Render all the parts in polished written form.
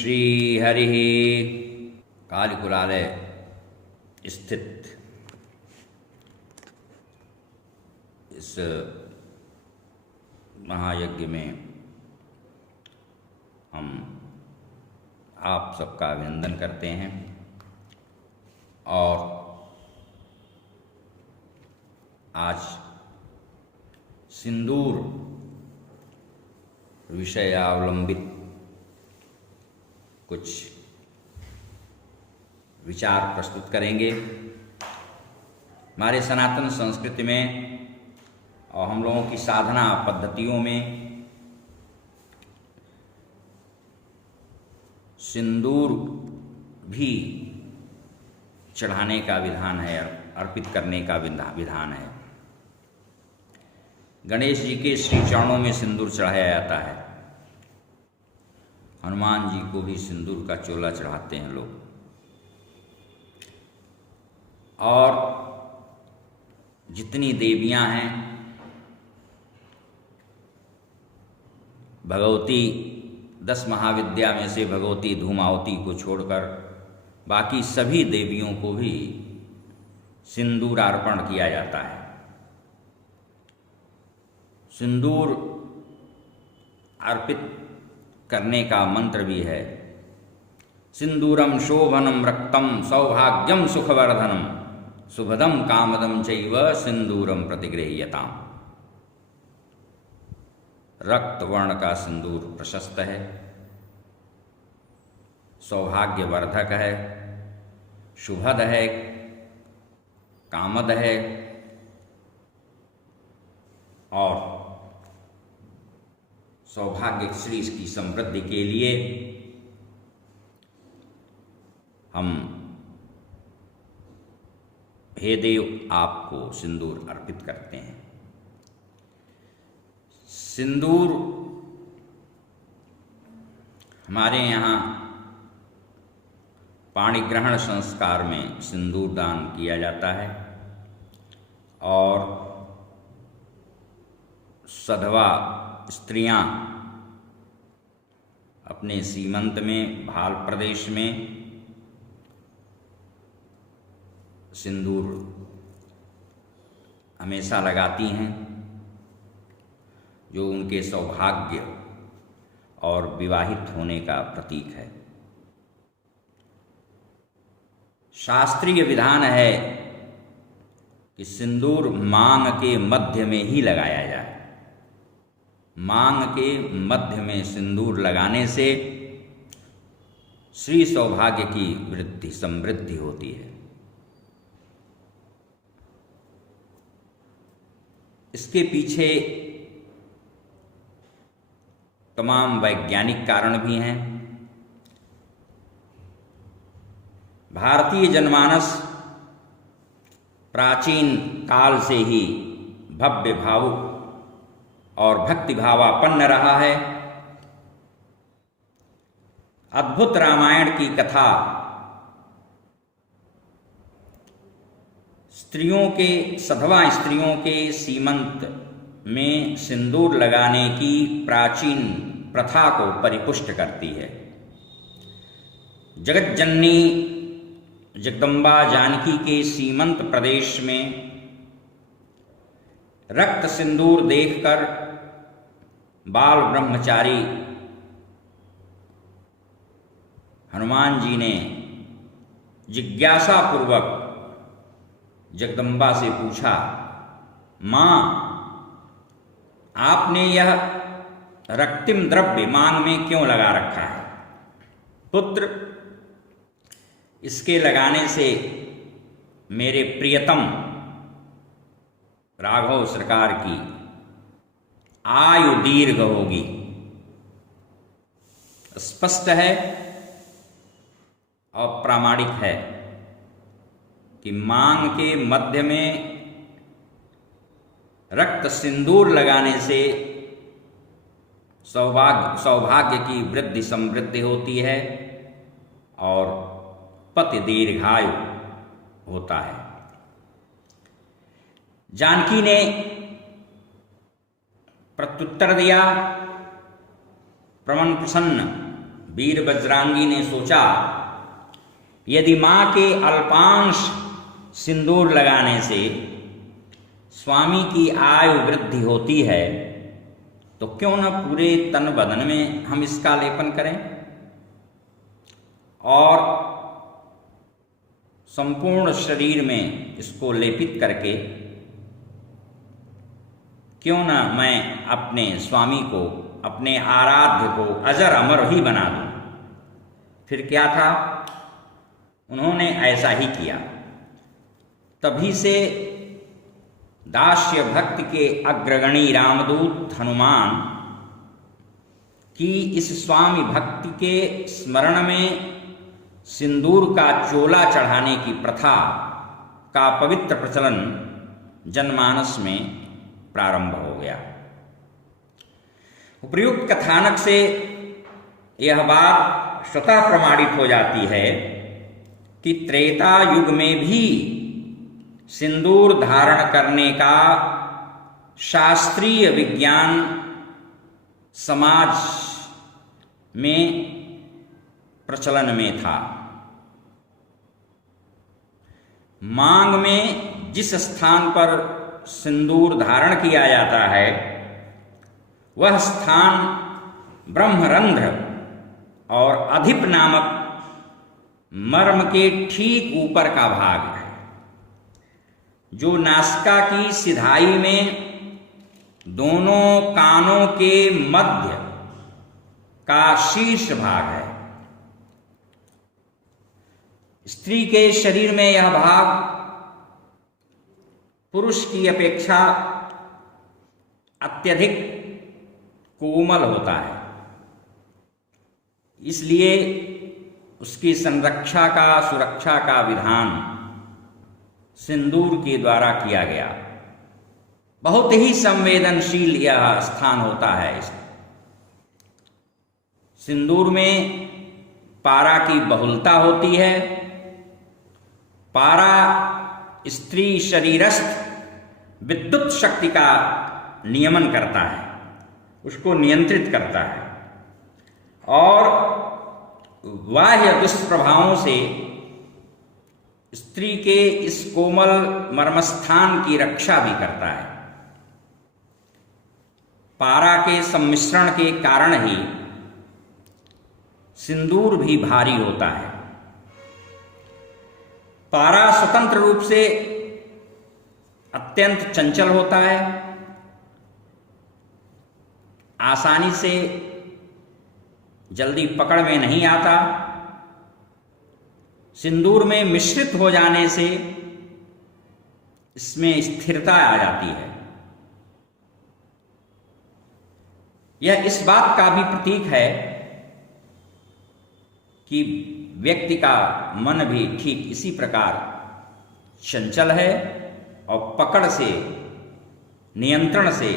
श्री हरि कालिकुलालय स्थित इस महायज्ञ में हम आप सबका अभिनंदन करते हैं और आज सिंदूर विषय अवलंबित कुछ विचार प्रस्तुत करेंगे। हमारे सनातन संस्कृति में और हम लोगों की साधना पद्धतियों में सिंदूर भी चढ़ाने का विधान है, अर्पित करने का विधान है। गणेश जी के श्री चरणों में सिंदूर चढ़ाया जाता है। हनुमान जी को भी सिंदूर का चोला चढ़ाते हैं लोग। और जितनी देवियां हैं, भगवती 10 महाविद्या में से भगवती धूमावती को छोड़कर बाकी सभी देवियों को भी सिंदूर अर्पण किया जाता है। सिंदूर अर्पित करने का मंत्र भी है, सिंदूरम शोभनम रक्तम सौभाग्यम सुखवर्धनम शुभदम कामदम चैव सिंदूरम प्रतिगृह्यताम। रक्त वर्ण का सिंदूर प्रशस्त है, सौभाग्यवर्धक है, शुभद है, कामद है और सौभाग्य श्री की समृद्धि के लिए हम हे देव आपको सिंदूर अर्पित करते हैं। सिंदूर हमारे यहाँ पाणी ग्रहण संस्कार में सिंदूर दान किया जाता है और सधवा स्त्रियां अपने सीमंत में भाल प्रदेश में सिंदूर हमेशा लगाती हैं, जो उनके सौभाग्य और विवाहित होने का प्रतीक है। शास्त्रीय विधान है कि सिंदूर मांग के मध्य में ही लगाया जाए। मांग के मध्य में सिंदूर लगाने से श्री सौभाग्य की वृद्धि समृद्धि होती है। इसके पीछे तमाम वैज्ञानिक कारण भी हैं। भारतीय जनमानस प्राचीन काल से ही भव्य भावुक और भक्ति भावापन्न रहा है। अद्भुत रामायण की कथा सधवा स्त्रियों के सीमंत में सिंदूर लगाने की प्राचीन प्रथा को परिपुष्ट करती है। जगज्जननी जगदम्बा जानकी के सीमंत प्रदेश में रक्त सिंदूर देखकर बाल ब्रह्मचारी हनुमान जी ने जिज्ञासा पूर्वक जगदम्बा से पूछा, मां, आपने यह रक्तिम द्रव्य मांग में क्यों लगा रखा है? पुत्र, इसके लगाने से मेरे प्रियतम राघव सरकार की आयु दीर्घ होगी। स्पष्ट है और प्रामाणिक है कि मांग के मध्य में रक्त सिंदूर लगाने से सौभाग्य की वृद्धि समृद्धि होती है और पति दीर्घायु होता है। जानकी ने प्रत्युत्तर दिया, प्रमन प्रसन्न वीर बजरंगी ने सोचा, यदि मां के अल्पांश सिंदूर लगाने से स्वामी की आयु वृद्धि होती है तो क्यों न पूरे तन बदन में हम इसका लेपन करें और संपूर्ण शरीर में इसको लेपित करके क्यों न मैं अपने स्वामी को, अपने आराध्य को अजर अमर ही बना दूं। फिर क्या था, उन्होंने ऐसा ही किया। तभी से दास्य भक्ति के अग्रगणी रामदूत हनुमान की इस स्वामी भक्ति के स्मरण में सिंदूर का चोला चढ़ाने की प्रथा का पवित्र प्रचलन जनमानस में प्रारंभ हो गया। उपर्युक्त कथानक से यह बात स्वतः प्रमाणित हो जाती है कि त्रेता युग में भी सिंदूर धारण करने का शास्त्रीय विज्ञान समाज में प्रचलन में था। मांग में जिस स्थान पर सिंदूर धारण किया जाता है वह स्थान ब्रह्मरंध्र और अधिप नामक मर्म के ठीक ऊपर का भाग है, जो नासिका की सिधाई में दोनों कानों के मध्य का शीर्ष भाग है। स्त्री के शरीर में यह भाग पुरुष की अपेक्षा अत्यधिक कोमल होता है, इसलिए उसकी संरक्षा का, सुरक्षा का विधान सिंदूर के द्वारा किया गया। बहुत ही संवेदनशील यह स्थान होता है। सिंदूर में पारा की बहुलता होती है। पारा स्त्री शरीरस्थ विद्युत शक्ति का नियमन करता है, उसको नियंत्रित करता है और बाह्य दुष्प्रभावों से स्त्री के इस कोमल मर्मस्थान की रक्षा भी करता है। पारा के सम्मिश्रण के कारण ही सिंदूर भी भारी होता है। पारा स्वतंत्र रूप से अत्यंत चंचल होता है, आसानी से जल्दी पकड़ में नहीं आता। सिंदूर में मिश्रित हो जाने से इसमें स्थिरता आ जाती है। यह इस बात का भी प्रतीक है कि व्यक्ति का मन भी ठीक इसी प्रकार चंचल है और पकड़ से, नियंत्रण से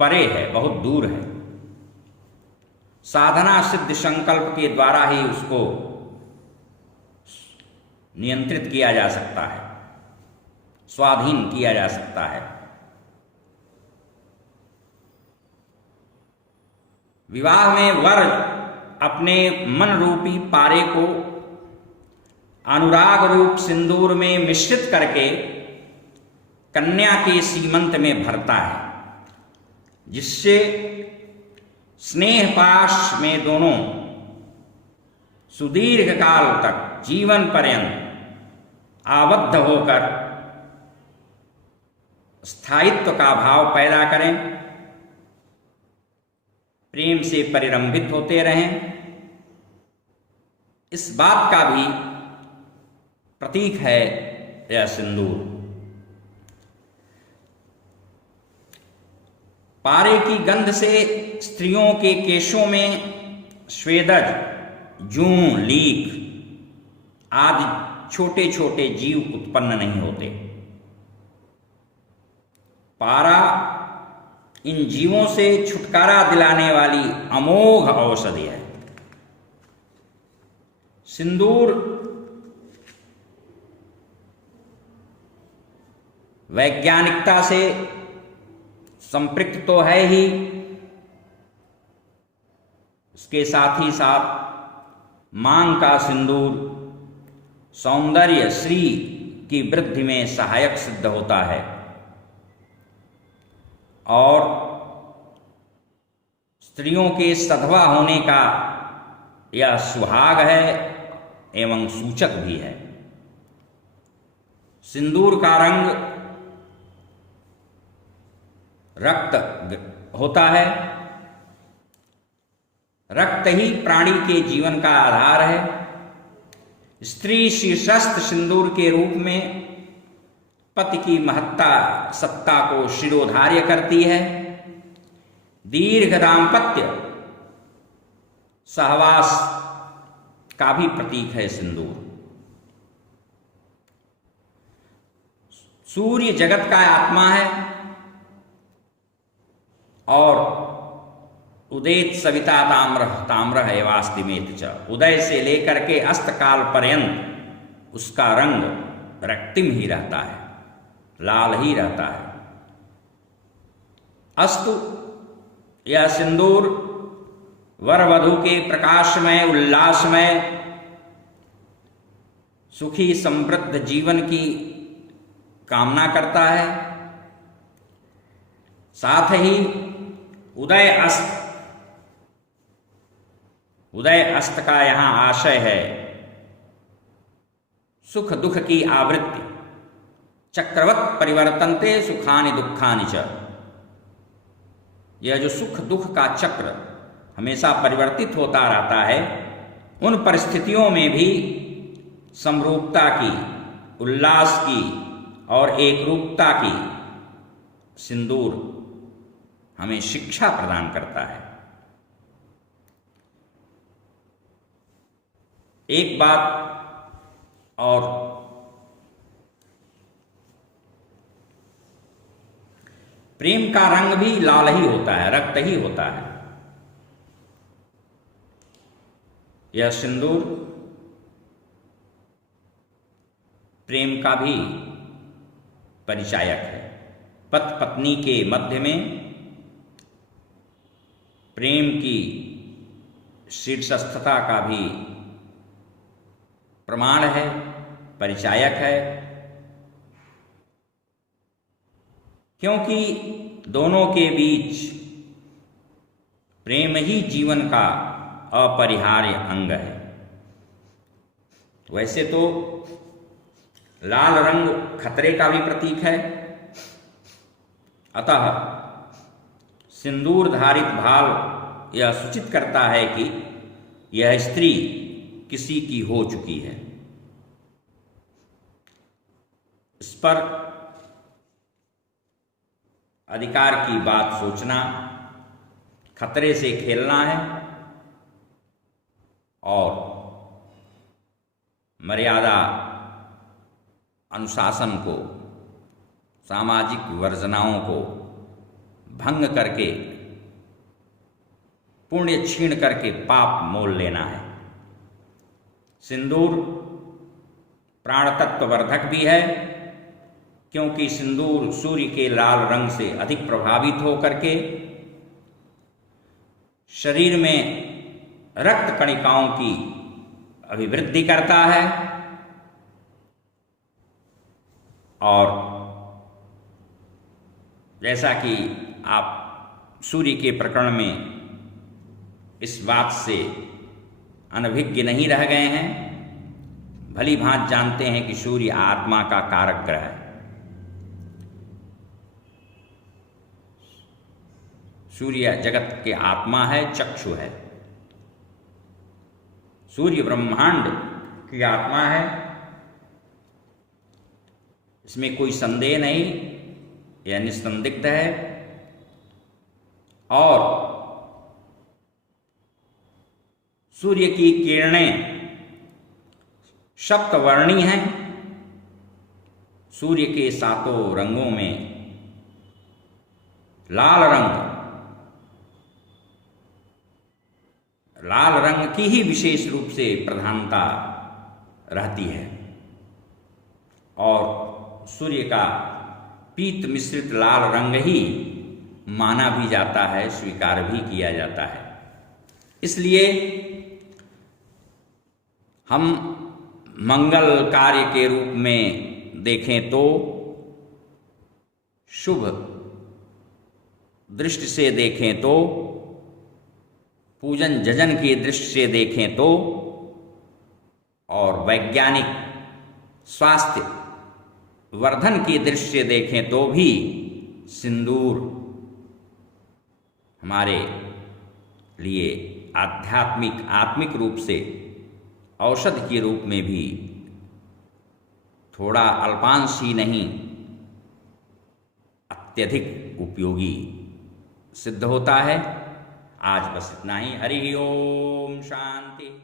परे है, बहुत दूर है। साधना सिद्ध संकल्प के द्वारा ही उसको नियंत्रित किया जा सकता है, स्वाधीन किया जा सकता है। विवाह में वर अपने मन रूपी पारे को अनुराग रूप सिंदूर में मिश्रित करके कन्या के सीमंत में भरता है, जिससे स्नेह पाश में दोनों सुदीर्घ काल तक जीवन पर्यंत आबद्ध होकर स्थायित्व का भाव पैदा करें, प्रेम से परिरंभित होते रहें। इस बात का भी प्रतीक है यह सिंदूर। पारे की गंध से स्त्रियों के केशों में स्वेदज, जूं, लीक आदि छोटे छोटे जीव उत्पन्न नहीं होते। पारा इन जीवों से छुटकारा दिलाने वाली अमोघ औषधि है। सिंदूर वैज्ञानिकता से संपृक्त तो है ही, इसके साथ ही साथ मांग का सिंदूर सौंदर्य श्री की वृद्धि में सहायक सिद्ध होता है और स्त्रियों के सधवा होने का यह सुहाग है एवं सूचक भी है। सिंदूर का रंग रक्त होता है। रक्त ही प्राणी के जीवन का आधार है। स्त्री शीर्षस्थ सिंदूर के रूप में पति की महत्ता सत्ता को शिरोधार्य करती है। दीर्घ दाम्पत्य सहवास का भी प्रतीक है सिंदूर। सूर्य जगत का आत्मा है और उदेत सविता ताम्र एवास्तिमेत च, उदय से लेकर के अस्त काल पर्यंत उसका रंग रक्तिम ही रहता है, लाल ही रहता है। अस्तु यह सिंदूर वर वधू के प्रकाशमय उल्लासमय सुखी समृद्ध जीवन की कामना करता है। साथ ही उदय अस्त का यहाँ आशय है सुख दुख की आवृत्ति। चक्रवत् परिवर्तन्ते सुखानि दुखानि च, यह जो सुख दुख का चक्र हमेशा परिवर्तित होता रहता है, उन परिस्थितियों में भी समरूपता की, उल्लास की और एकरूपता की सिंदूर हमें शिक्षा प्रदान करता है। एक बात और, प्रेम का रंग भी लाल ही होता है, रक्त ही होता है। यह सिंदूर प्रेम का भी परिचायक है। पति पत्नी के मध्य में प्रेम की शीर्षस्थता का भी प्रमाण है, परिचायक है, क्योंकि दोनों के बीच प्रेम ही जीवन का अपरिहार्य अंग है। वैसे तो लाल रंग खतरे का भी प्रतीक है, अतः सिंदूर धारित भाव यह सूचित करता है कि यह स्त्री किसी की हो चुकी है। इस पर अधिकार की बात सोचना, खतरे से खेलना है और मर्यादा अनुशासन को, सामाजिक वर्जनाओं को भंग करके, पुण्य छीण करके पाप मोल लेना है। सिंदूर प्राण तत्व वर्धक भी है, क्योंकि सिंदूर सूर्य के लाल रंग से अधिक प्रभावित होकर के शरीर में रक्त कणिकाओं की अभिवृद्धि करता है और जैसा कि आप सूर्य के प्रकरण में इस बात से अनभिज्ञ नहीं रह गए हैं, भली भांति जानते हैं कि सूर्य आत्मा का कारक ग्रह है। सूर्य जगत के आत्मा है, चक्षु है। सूर्य ब्रह्मांड की आत्मा है, इसमें कोई संदेह नहीं, यह निस्संदिग्ध है। और सूर्य की किरणें सप्तवर्णी हैं। सूर्य के सातों रंगों में लाल रंग की ही विशेष रूप से प्रधानता रहती है और सूर्य का पीत मिश्रित लाल रंग ही माना भी जाता है, स्वीकार भी किया जाता है। इसलिए हम मंगल कार्य के रूप में देखें तो, शुभ दृष्टि से देखें तो, पूजन जजन की दृष्टि से देखें तो, और वैज्ञानिक स्वास्थ्य वर्धन की दृष्टि से देखें तो भी सिंदूर हमारे लिए आत्मिक रूप से औषधि के रूप में भी थोड़ा अल्पांश ही नहीं, अत्यधिक उपयोगी सिद्ध होता है। आज बस इतना ही। हरि ओम। शांति।